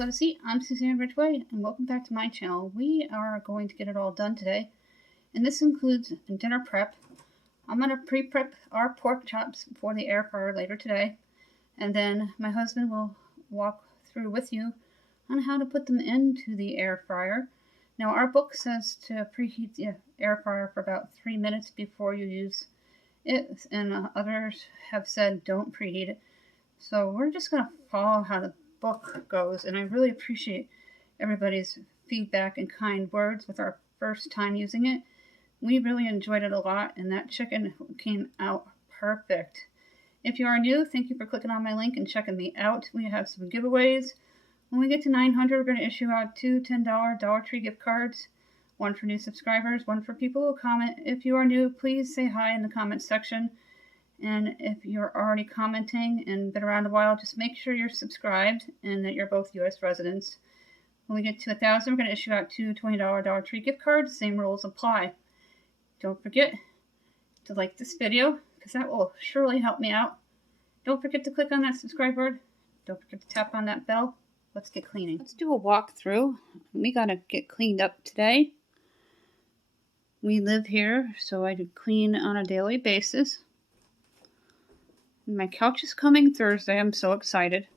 Let Us Eat. I'm Suzanne Ridgway, and welcome back to my channel. We are going to get it all done today, and this includes dinner prep. I'm going to pre-prep our pork chops for the air fryer later today, and then my husband will walk through with you on how to put them into the air fryer. Now, our book says to preheat the air fryer for about 3 minutes before you use it, and others have said don't preheat it. So we're just going to follow how the book goes, and I really appreciate everybody's feedback and kind words with our first time using it. We really enjoyed it a lot, and that chicken came out perfect. If you are new, thank you for clicking on my link and checking me out. We have some giveaways. When we get to 900, we're going to issue out 2 $10 Dollar Tree gift cards, one for new subscribers, one for people who comment. If you are new, please say hi in the comment section. And if you're already commenting and been around a while, just make sure you're subscribed and that you're both U.S. residents. When we get to 1,000, we're going to issue out 2 $20 Dollar Tree gift cards. Same rules apply. Don't forget to like this video, because that will surely help me out. Don't forget to click on that subscribe button. Don't forget to tap on that bell. Let's get cleaning. Let's do a walkthrough. We got to get cleaned up today. We live here, so I do clean on a daily basis. My couch is coming Thursday. I'm so excited.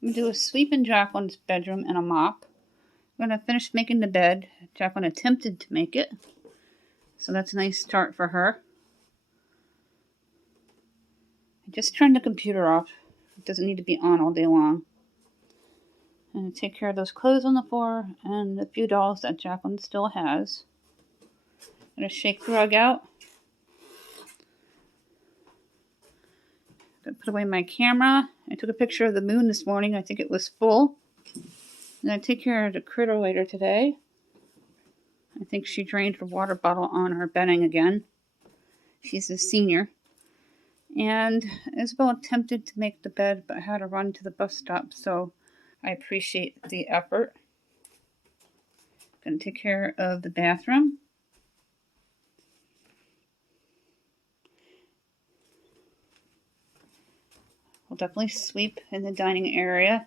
I'm going to do a sweep in Jacqueline's bedroom and a mop. I'm going to finish making the bed. Jacqueline attempted to make it, so that's a nice start for her. I just turned the computer off. It doesn't need to be on all day long. I'm going to take care of those clothes on the floor and the few dolls that Jacqueline still has. I'm going to shake the rug out. Put away my camera. I took a picture of the moon this morning. I think it was full. I'm going to take care of the critter later today. I think she drained her water bottle on her bedding again. She's a senior. And Isabel attempted to make the bed, but had to run to the bus stop, so I appreciate the effort. I'm going to take care of the bathroom. We'll definitely sweep in the dining area.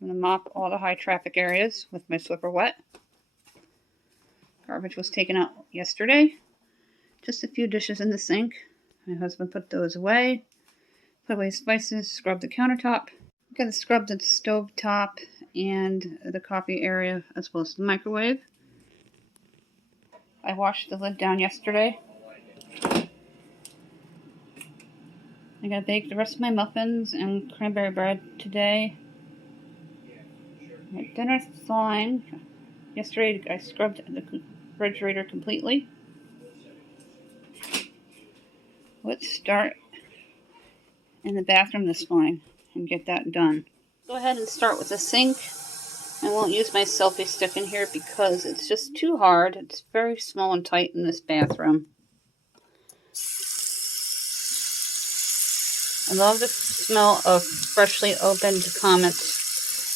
I'm going to mop all the high traffic areas with my Swiffer wet. Garbage was taken out yesterday. Just a few dishes in the sink. My husband put those away. Put away spices, scrub the countertop. I'm going to scrub the stove top and the coffee area as well as the microwave. I washed the lid down yesterday. I'm going to bake the rest of my muffins and cranberry bread today. My dinner's thawing. Yesterday I scrubbed the refrigerator completely. Let's start in the bathroom this morning and get that done. Go ahead and start with the sink. I won't use my selfie stick in here because it's just too hard. It's very small and tight in this bathroom. I love the smell of freshly opened Comet,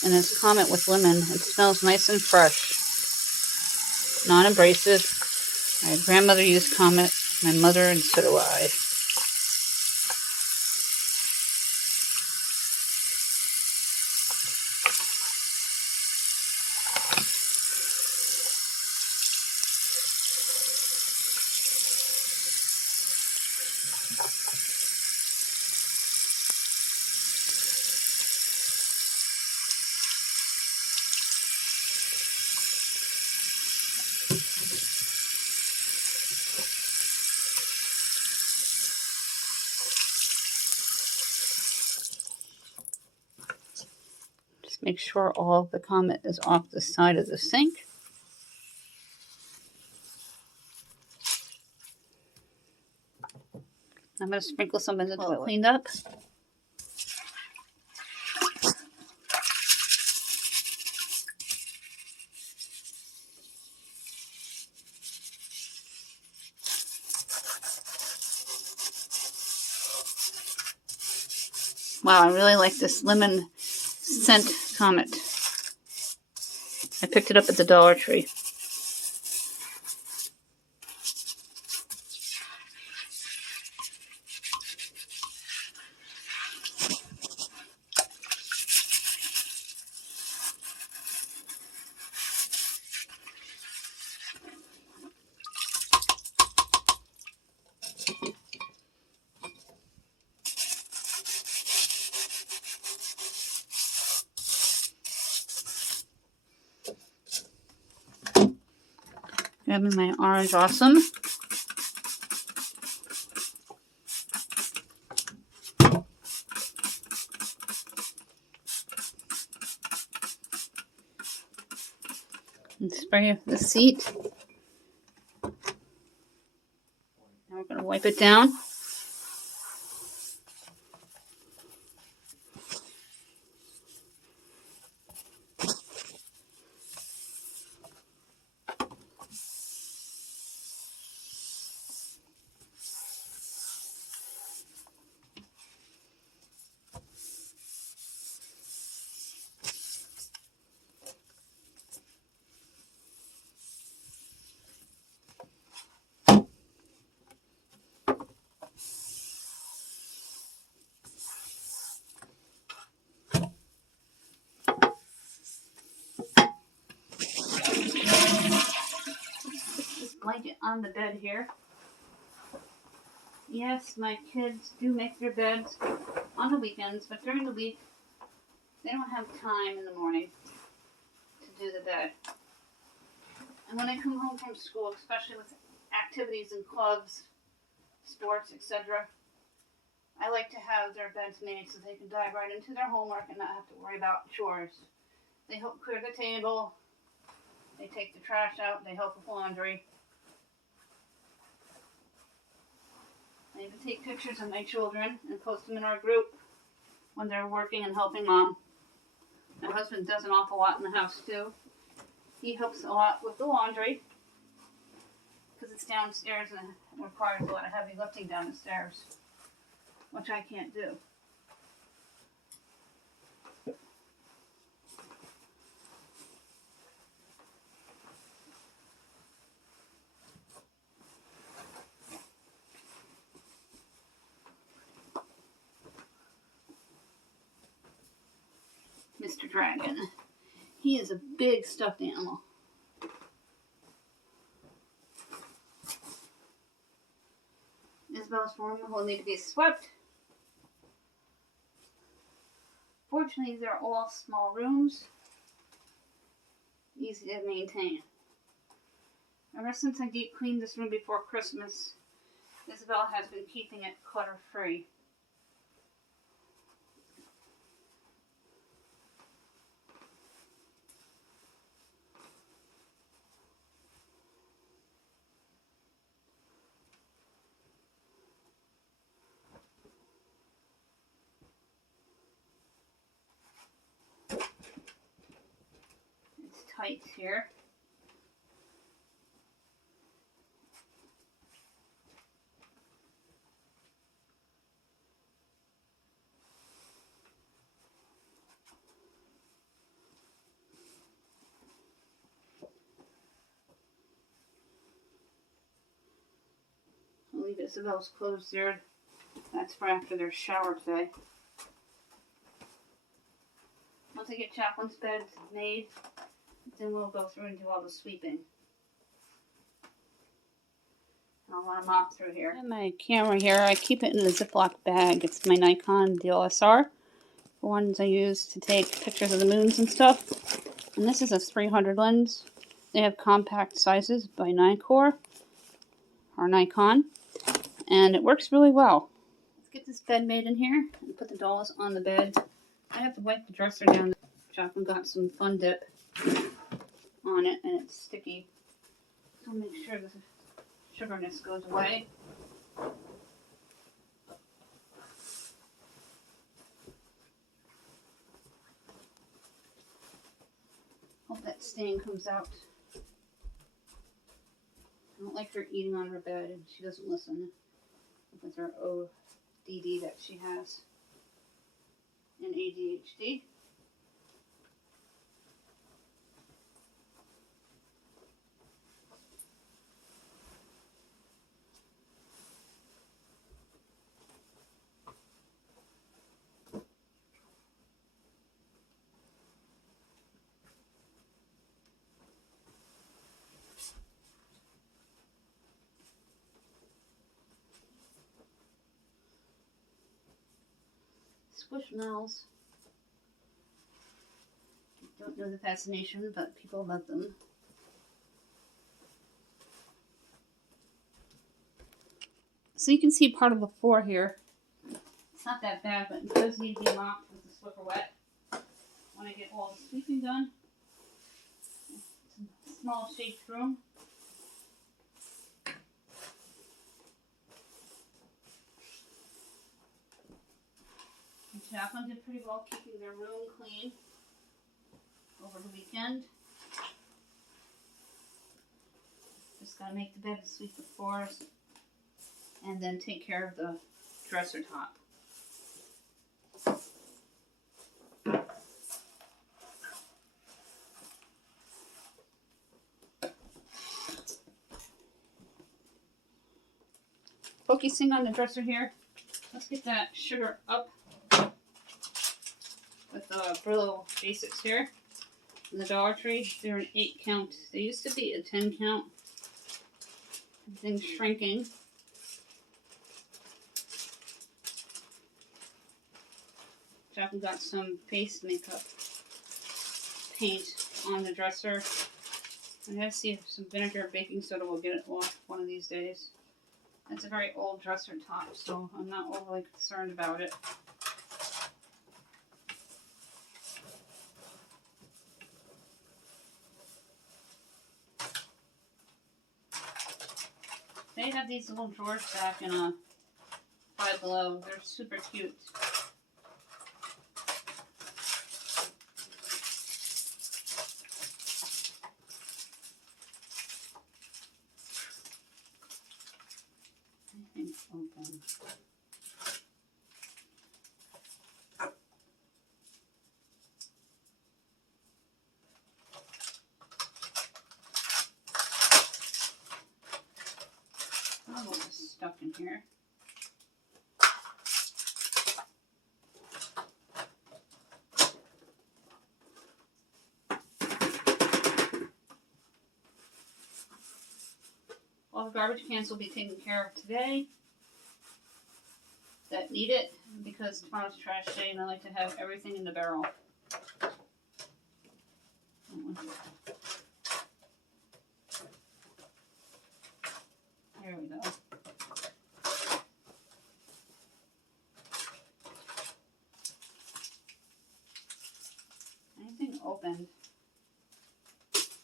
and this Comet with lemon. It smells nice and fresh, non-abrasive. My grandmother used Comet, my mother, and so do I. Just make sure all of the Comet is off the side of the sink. I'm going to sprinkle some in the toilet. Cleaned up. Wow, I really like this lemon scent Comet. I picked it up at the Dollar Tree. Grabbing my Orange Awesome. And spray the seat. Now we're going to wipe it down. Blanket on the bed here. Yes, my kids do make their beds on the weekends, but during the week, they don't have time in the morning to do the bed. And when they come home from school, especially with activities and clubs, sports, etc., I like to have their beds made so they can dive right into their homework and not have to worry about chores. They help clear the table, they take the trash out, they help with laundry. I even take pictures of my children and post them in our group when they're working and helping mom. My husband does an awful lot in the house too. He helps a lot with the laundry because it's downstairs and it requires a lot of heavy lifting down the stairs, which I can't do. Mr. Dragon. He is a big stuffed animal. Isabel's room will need to be swept. Fortunately, they're all small rooms, easy to maintain. Ever since I deep cleaned this room before Christmas, Isabel has been keeping it clutter-free. It's tight here. I'll leave Isabel's clothes there. That's for after their shower today. Once I get Chaplain's bed made, then we'll go through and do all the sweeping. I want to mop through here. And my camera here, I keep it in a Ziploc bag. It's my Nikon DSLR. The ones I use to take pictures of the moons and stuff. And this is a 300 lens. They have compact sizes by Nikkor, or Nikon. And it works really well. Let's get this bed made in here and put the dolls on the bed. I have to wipe the dresser down. Chaplain got some Fun Dip on it and it's sticky. So I'll make sure the sugarness goes away. Hope that stain comes out. I don't like her eating on her bed and she doesn't listen. With her ODD that she has and ADHD. Squishmallows. Don't know the fascination, but people love them. So you can see part of the floor here. It's not that bad, but it does need to be mopped with the Swiffer wet when I get all the sweeping done. It's a small shaped room. And Chaplain did pretty well keeping their room clean over the weekend. Just gotta make the bed and sweep the floors, and then take care of the dresser top. Focusing on the dresser here, let's get that sugar up with the Brillo Basics here. In the Dollar Tree, they're an 8 count. They used to be a 10 count. Everything's shrinking. Jacqueline got some face makeup paint on the dresser. I gotta see if some vinegar or baking soda will get it off one of these days. It's a very old dresser top, so I'm not overly concerned about it. They have these little drawers back in a Five Below. They're super cute. Everything's open. Oh, what was stuck in here? All the garbage cans will be taken care of today that need it, because tomorrow's trash day and I like to have everything in the barrel. There we go. Anything opened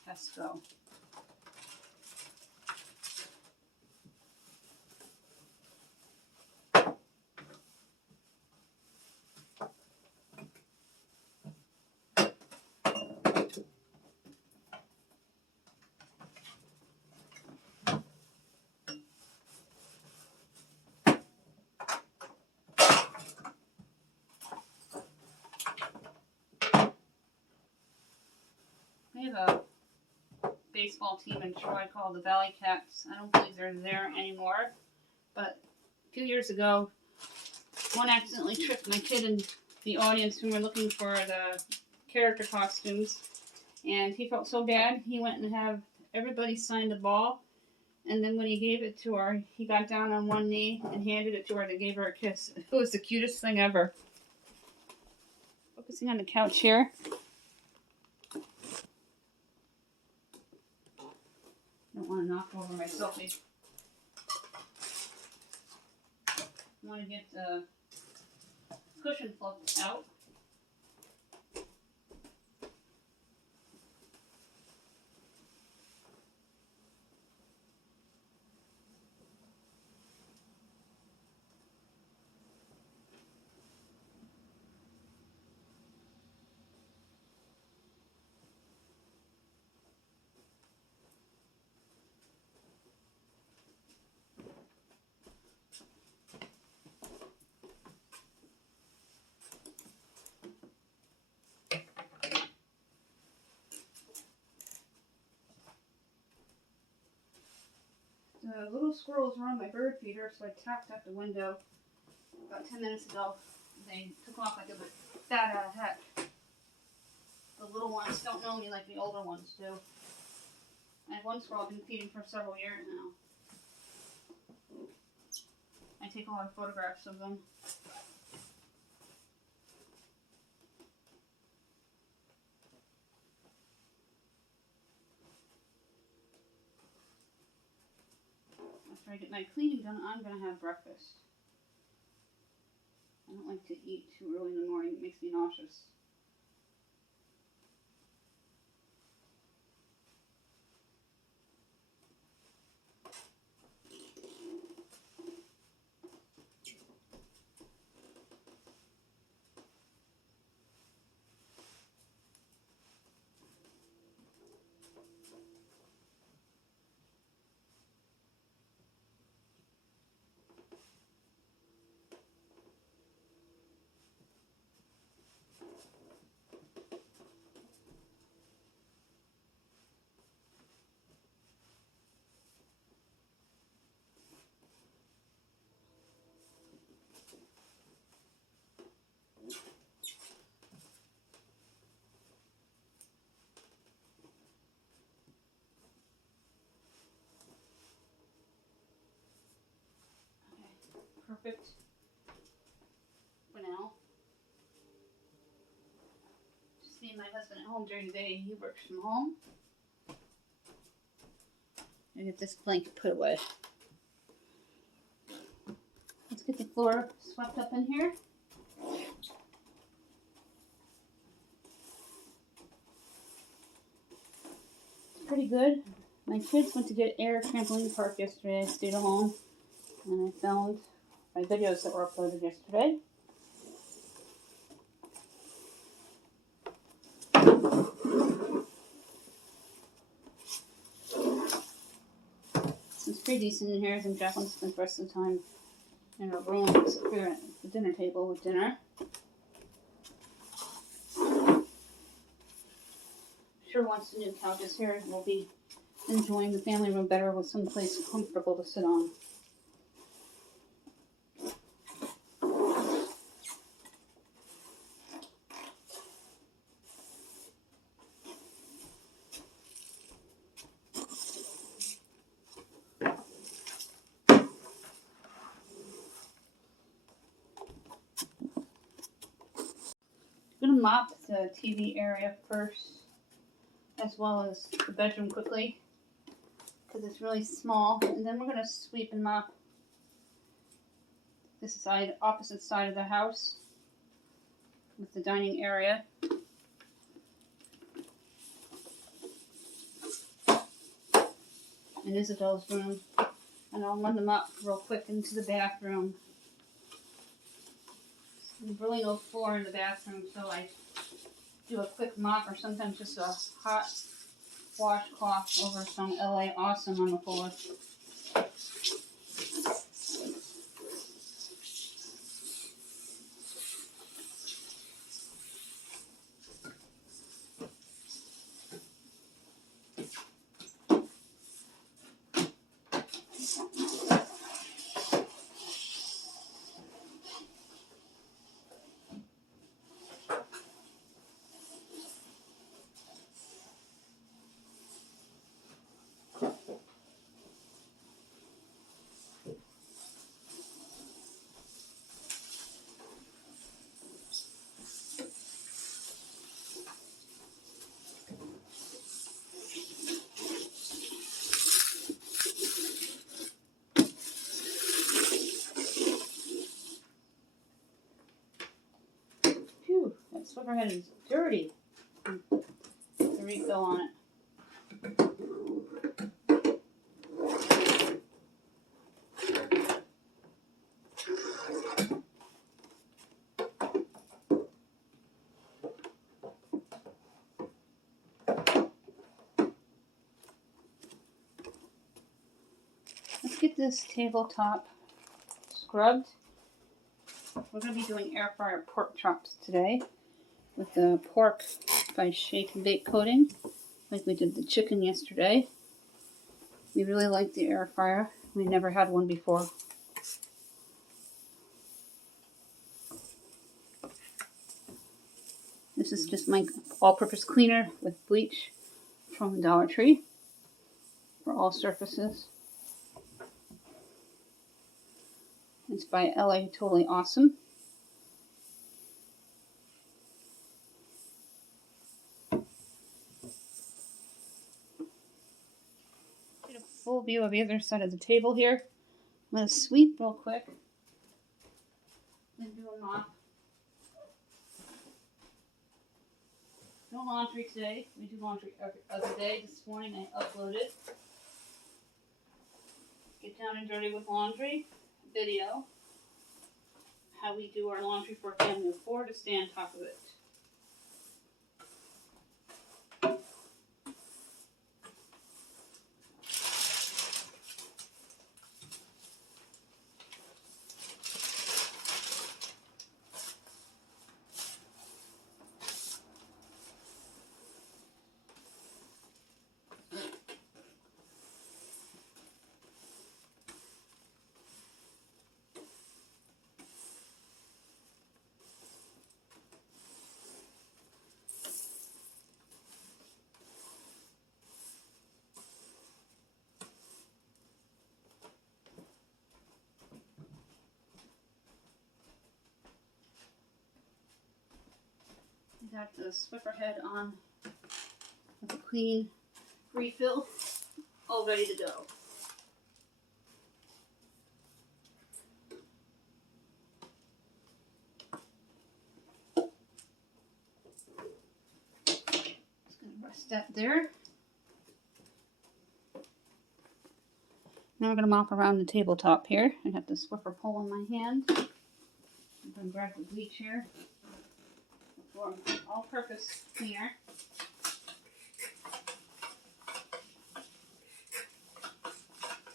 has to go. We have a baseball team in Troy called the Valley Cats. I don't believe they're there anymore, but a few years ago, one accidentally tripped my kid in the audience when we were looking for the character costumes, and he felt so bad, he went and had everybody sign the ball, and then when he gave it to her, he got down on one knee and handed it to her and gave her a kiss. It was the cutest thing ever. Focusing on the couch here. I don't want to knock over my selfie. I want to get the cushion flipped out. The little squirrels were on my bird feeder, so I tapped up the window about 10 minutes ago. They took off like a bat out of heck. The little ones don't know me like the older ones do. I have one squirrel I've been feeding for several years now. I take a lot of photographs of them. After I get my cleaning done, I'm going to have breakfast. I don't like to eat too early in the morning. It makes me nauseous. Perfect for now. Just me and my husband at home during the day. He works from home. I get this blanket put away. Let's get the floor swept up in here. It's pretty good. My kids went to get air trampoline park yesterday. I stayed at home and I found my videos that were uploaded yesterday. It's pretty decent in here. I think Jacqueline spent the rest of the time in her room here at the dinner table with dinner. Sure, once the new couch is here, we'll be enjoying the family room better with some place comfortable to sit on. I'm going to mop the TV area first, as well as the bedroom quickly, because it's really small. And then we're going to sweep and mop this side, opposite side of the house, with the dining area. And Isabel's room. And I'll run them up real quick into the bathroom. There's really no floor in the bathroom, so I do a quick mop or sometimes just a hot washcloth over some LA Awesome on the floor. That Swiffer head is dirty. The refill on it. Let's get this tabletop scrubbed. We're going to be doing air fryer pork chops today with the pork by shake and bake coating, like we did the chicken yesterday. We really like the air fryer. We never had one before. This is just my all-purpose cleaner with bleach from Dollar Tree for all surfaces. It's by LA Totally Awesome. Get a full view of the other side of the table here. I'm going to sweep real quick and do a mop. No laundry today. We do laundry every other day. This morning I uploaded Get Down and Dirty with Laundry video. How we do our laundry for a family of 4 to stay on top of it. Got the Swiffer head on with a clean refill, all ready to go. Just going to rest that there. Now we're going to mop around the tabletop here. I got the Swiffer pole in my hand. I'm going to grab the bleach here. For all-purpose cleaner.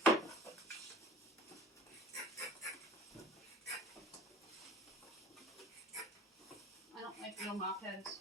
I don't like real mop heads.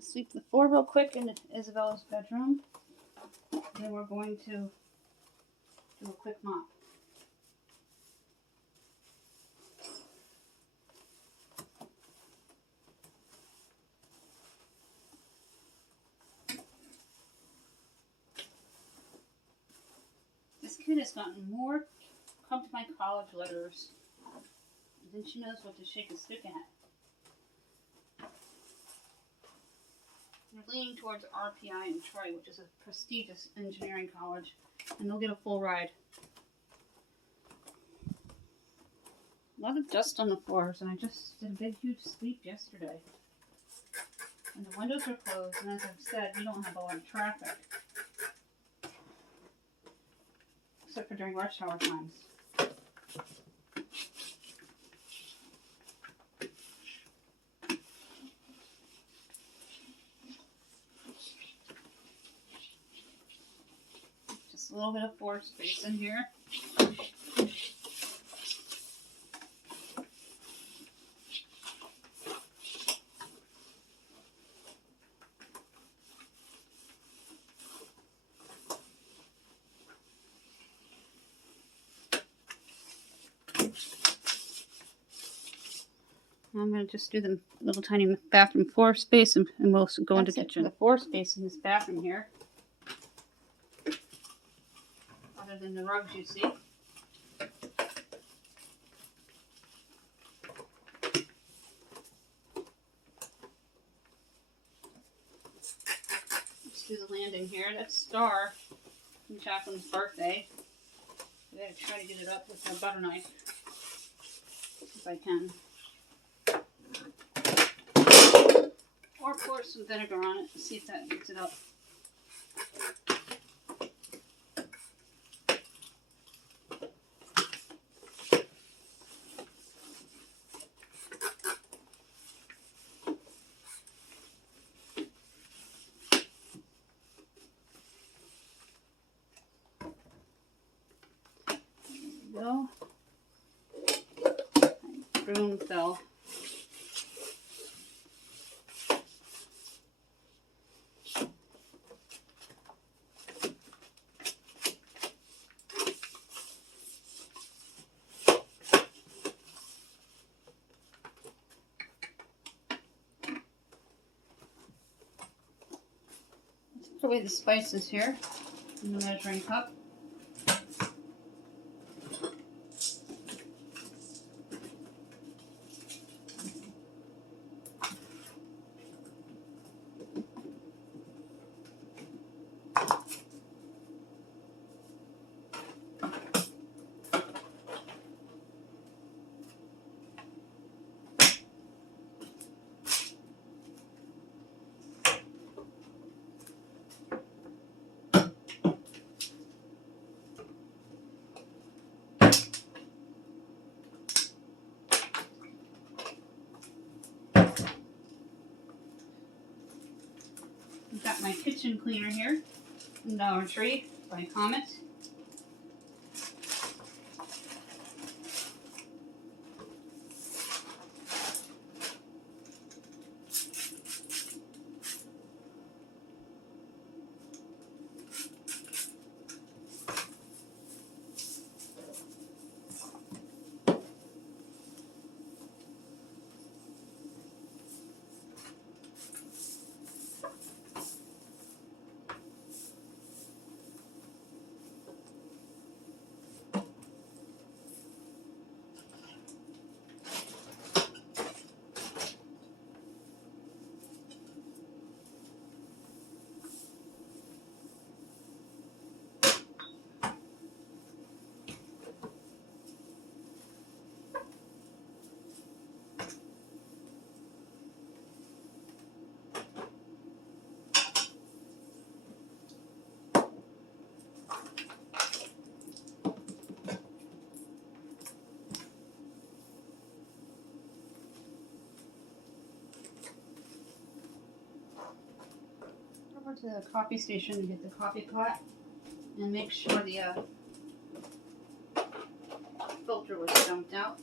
Sweep the floor real quick in Isabella's bedroom. Then we're going to do a quick mop. This kid has gotten more come to my college letters than she knows what to shake a stick at. They're leaning towards RPI and Troy, which is a prestigious engineering college, and they'll get a full ride. A lot of dust on the floors, and I just did a big, huge sweep yesterday. And the windows are closed, and as I've said, we don't have a lot of traffic. Except for during rush hour times. Just a little bit of floor space in here. I'm going to just do the little tiny bathroom floor space and we'll go into the kitchen. The floor space in this bathroom here. Other than the rugs you see. Let's do the landing here. That's Star from Jacqueline's birthday. I'm going to try to get it up with a butter knife. If I can. Or pour some vinegar on it and see if that gets it up. go. My broom fell. Put away the spices here in the measuring cup. I've got my kitchen cleaner here from Dollar Tree by Comet. Over to the coffee station to get the coffee pot and make sure the filter was dumped out.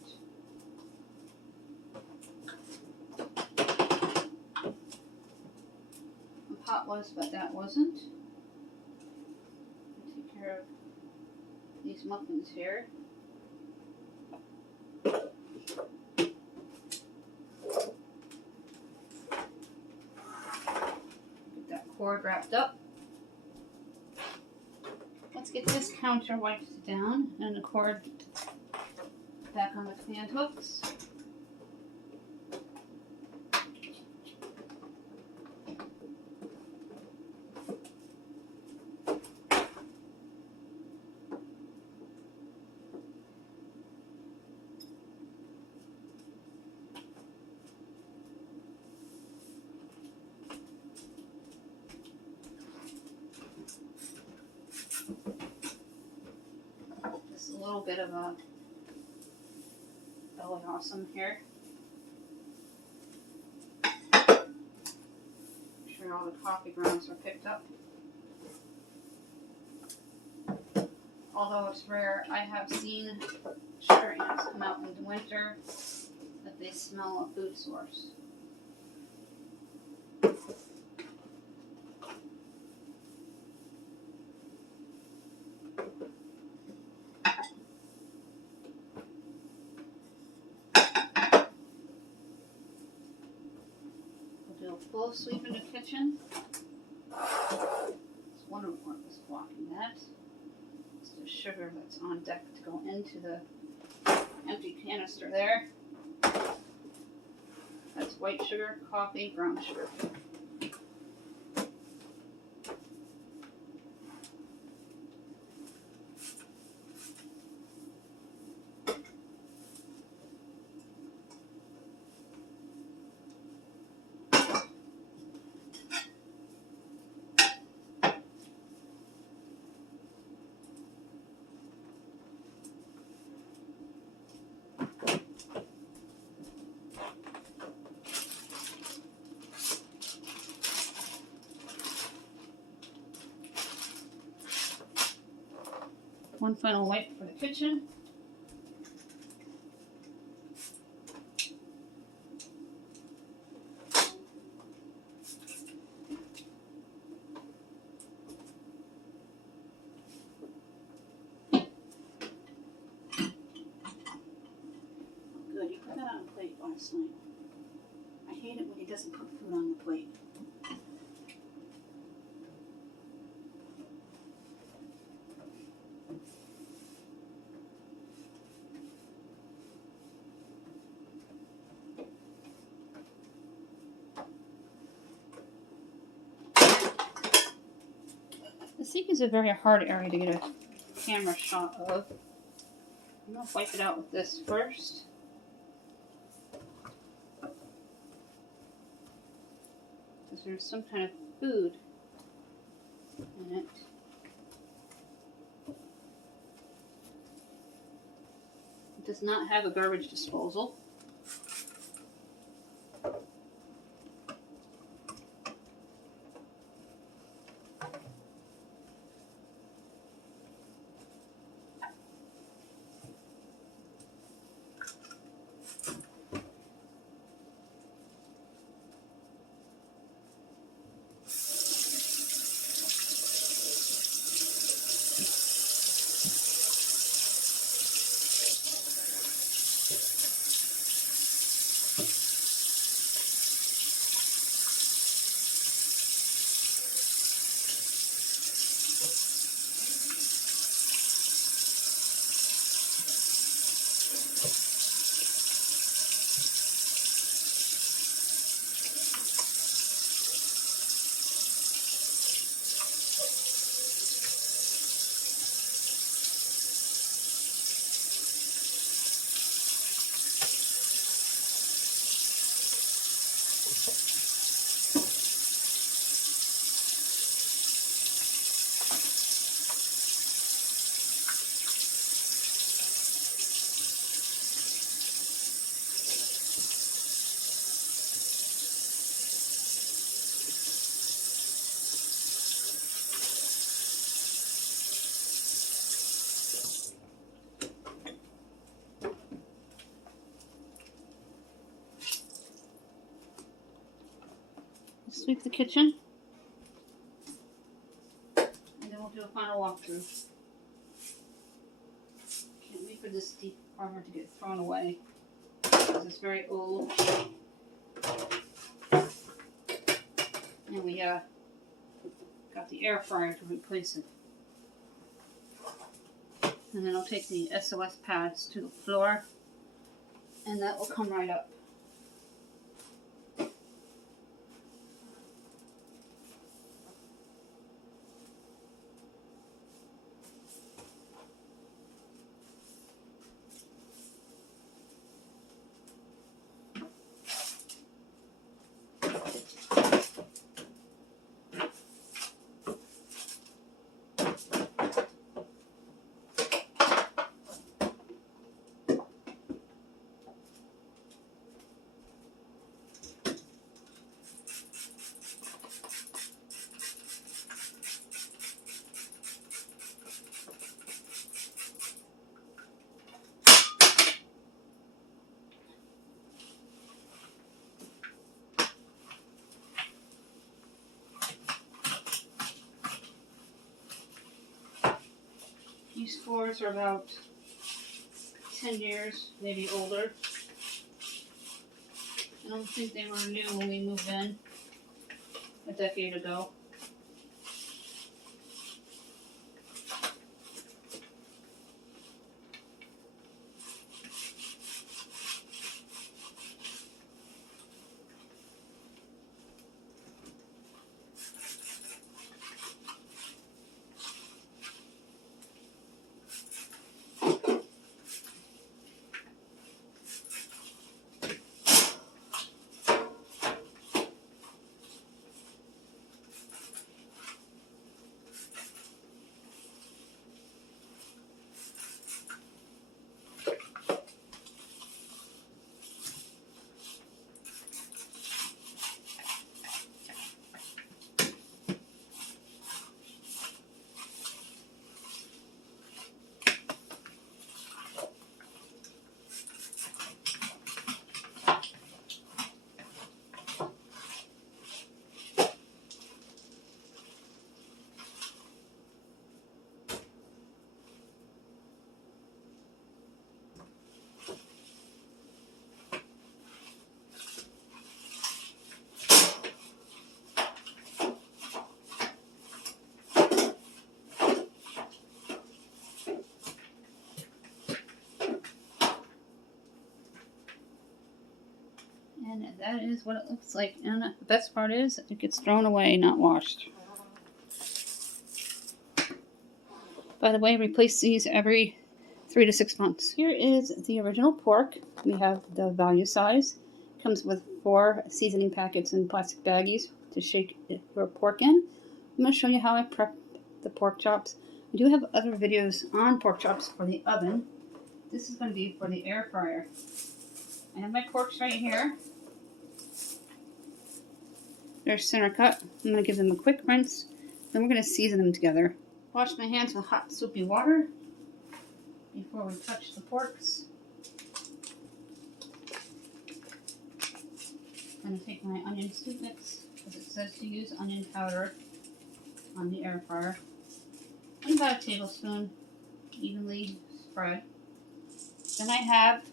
The pot was, but that wasn't. Take care of these muffins here. Get that cord wrapped up. Let's get this counter wiped down and the cord back on the fan hooks. Just a little bit of a Belly Awesome here. Make sure all the coffee grounds are picked up. Although it's rare, I have seen sugar ants come out in the winter that they smell a food source. We'll do a full sweep in the kitchen. It's wonderful what was blocking that. It's the sugar that's on deck to go into the empty canister there. That's white sugar, coffee, brown sugar. One final wipe for the kitchen. plate last night. I hate it when he doesn't put food on the plate. The sink is a very hard area to get a camera shot of. I'm going to wipe it out with this first. Because there's some kind of food in it. It does not have a garbage disposal. Sweep the kitchen, and then we'll do a final walkthrough. Can't wait for this deep armor to get thrown away because it's very old. And we got the air fryer to replace it. And then I'll take the SOS pads to the floor, and that will come right up. These floors are about 10 years, maybe older. I don't think they were new when we moved in a decade ago. that is what it looks like. And the best part is it gets thrown away, not washed. By the way, replace these every 3 to 6 months. Here is the original pork. We have the value size. Comes with 4 seasoning packets in plastic baggies to shake your pork in. I'm going to show you how I prep the pork chops. I do have other videos on pork chops for the oven. This is going to be for the air fryer. I have my porks right here. They're center cut. I'm going to give them a quick rinse. Then we're going to season them together. Wash my hands with hot soapy water before we touch the porks. I'm going to take my onion soup mix, because it says to use onion powder on the air fryer. And about a tablespoon, evenly spread. Then I have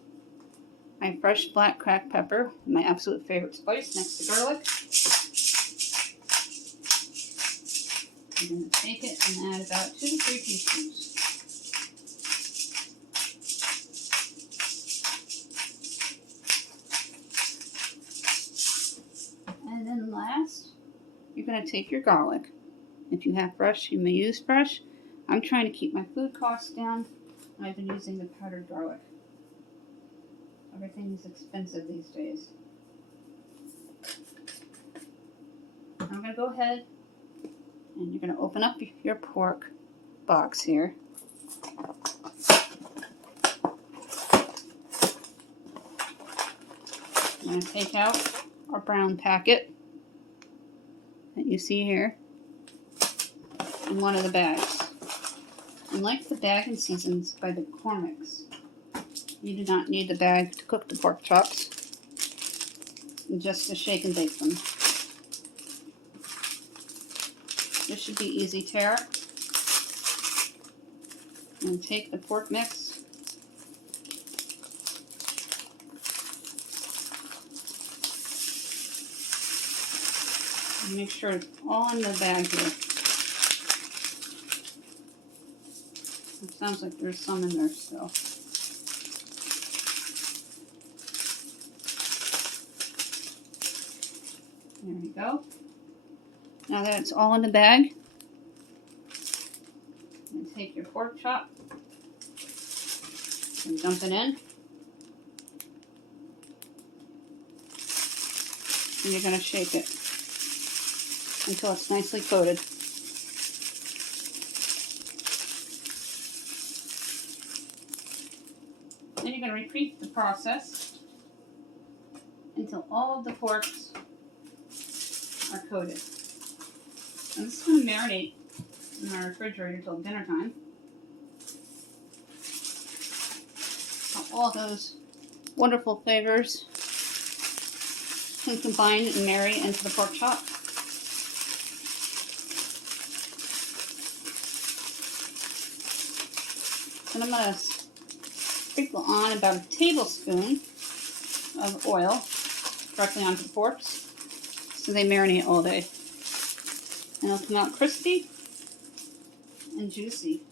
my fresh black cracked pepper, my absolute favorite spice, next to garlic. I'm going to take it and add about 2 to 3 teaspoons. And then last, you're going to take your garlic. If you have fresh, you may use fresh. I'm trying to keep my food costs down. I've been using the powdered garlic. Everything is expensive these days. I'm going to go ahead and you're going to open up your pork box here. I'm going to take out our brown packet that you see here in one of the bags. And like the Bag and Seasons by McCormick's, you do not need the bag to cook the pork chops, just to shake and bake them. This should be easy tear. And take the pork mix. And make sure it's all in the bag here. It sounds like there's some in there still. There we go. Now that it's all in the bag, you take your pork chop and dump it in. And you're going to shake it until it's nicely coated. Then you're going to repeat the process until all of the porks are coated. And this is going to marinate in my refrigerator until dinner time. All those wonderful flavors can combine and marry into the pork chop. And I'm going to sprinkle on about a tablespoon of oil directly onto the porks so they marinate all day. And it'll come out crispy and juicy.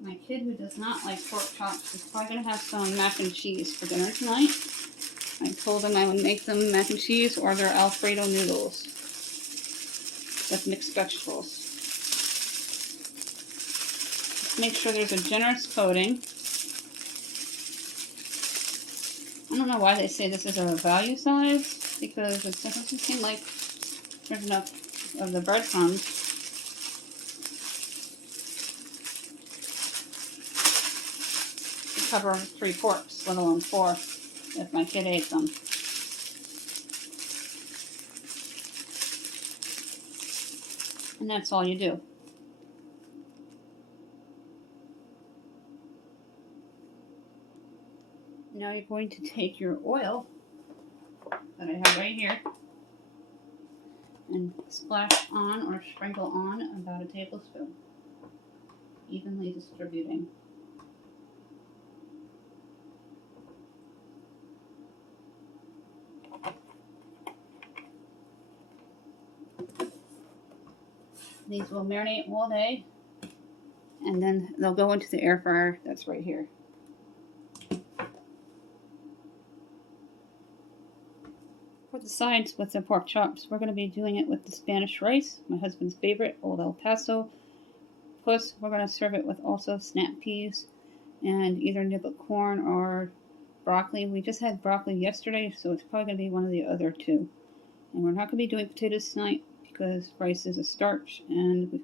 My kid who does not like pork chops is probably going to have some mac and cheese for dinner tonight. I told him I would make them mac and cheese or their Alfredo noodles with mixed vegetables. Just make sure there's a generous coating. I don't know why they say this is a value size, because it doesn't seem like there's enough of the breadcrumbs. To cover 3 porks, let alone 4, if my kid ate them. And that's all you do. Now you're going to take your oil that I have right here and splash on or sprinkle on about a tablespoon, evenly distributing. These will marinate all day, and then they'll go into the air fryer that's right here. For the sides with the pork chops, we're going to be doing it with the Spanish rice, my husband's favorite, Old El Paso. Plus, we're going to serve it with also snap peas and either niblet corn or broccoli. We just had broccoli yesterday, so it's probably going to be one of the other two. And we're not going to be doing potatoes tonight because rice is a starch, and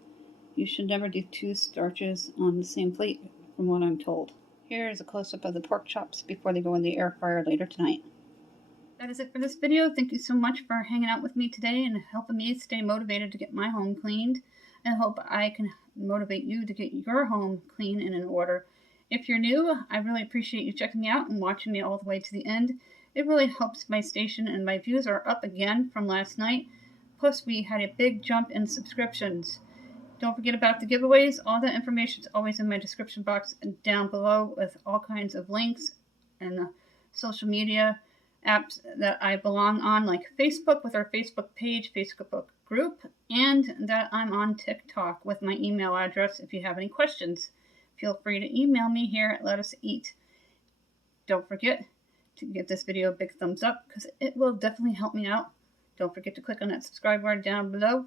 you should never do two starches on the same plate, from what I'm told. Here is a close-up of the pork chops before they go in the air fryer later tonight. That is it for this video. Thank you so much for hanging out with me today and helping me stay motivated to get my home cleaned. And I hope I can motivate you to get your home clean and in order. If you're new, I really appreciate you checking me out and watching me all the way to the end. It really helps my station, and my views are up again from last night. Plus, we had a big jump in subscriptions. Don't forget about the giveaways. All the information is always in my description box and down below with all kinds of links and the social media apps that I belong on, like Facebook with our Facebook page, Facebook group, and that I'm on TikTok with my email address. If you have any questions, feel free to email me here at Let Us Eat. Don't forget to give this video a big thumbs up because it will definitely help me out. Don't forget to click on that subscribe bar down below